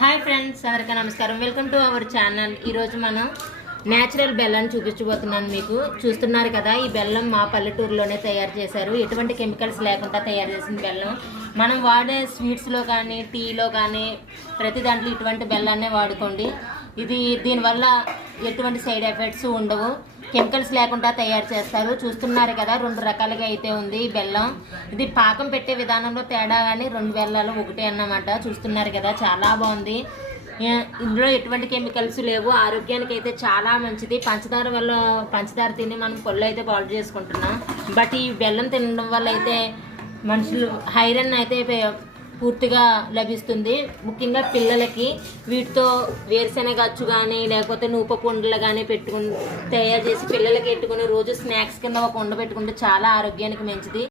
Hi friends, అందరికీ నమస్కారం. Welcome to our channel. ఈరోజు మనం న్యాచురల్ బెల్లాన్ని చూపించబోతున్నాను. మీకు చూస్తున్నారు కదా, ఈ బెల్లం మా పల్లెటూరులోనే తయారు చేశారు. ఎటువంటి కెమికల్స్ లేకుండా తయారు చేసిన బెల్లం. మనం వాడే స్వీట్స్లో కానీ టీలో కానీ ప్రతి దాంట్లో ఇటువంటి బెల్లాన్నే వాడుకోండి. దీనివల్ల ఎటువంటి సైడ్ ఎఫెక్ట్స్ ఉండవు. కెమికల్స్ లేకుండా తయారు చేస్తారు. చూస్తున్నారు కదా, 2 రకాలుగా అయితే ఉంది ఈ బెల్లం. ఇది పాకం పెట్టే విధానంలో తేడా కానీ 2 బెల్లాలు ఒకటే అన్నమాట. చూస్తున్నారు కదా, చాలా బాగుంది. ఇందులో ఎటువంటి కెమికల్స్ లేవు. ఆరోగ్యానికి అయితే చాలా మంచిది. పంచదార తిని మనం పళ్ళు అయితే పాడు చేసుకుంటున్నాం. బట్ ఈ బెల్లం తినడం వల్ల అయితే మనుషులు ఐరన్ అయితే పూర్తిగా లభిస్తుంది. ముఖ్యంగా పిల్లలకి వీటితో వేరుశెనగ అచ్చు కానీ లేకపోతే నూపప్పు ఉండలు కానీ తయారు చేసి పిల్లలకి పెట్టుకుని రోజు స్నాక్స్ కింద ఒక ఉండ పెట్టుకుంటే చాలా ఆరోగ్యానికి మంచిది.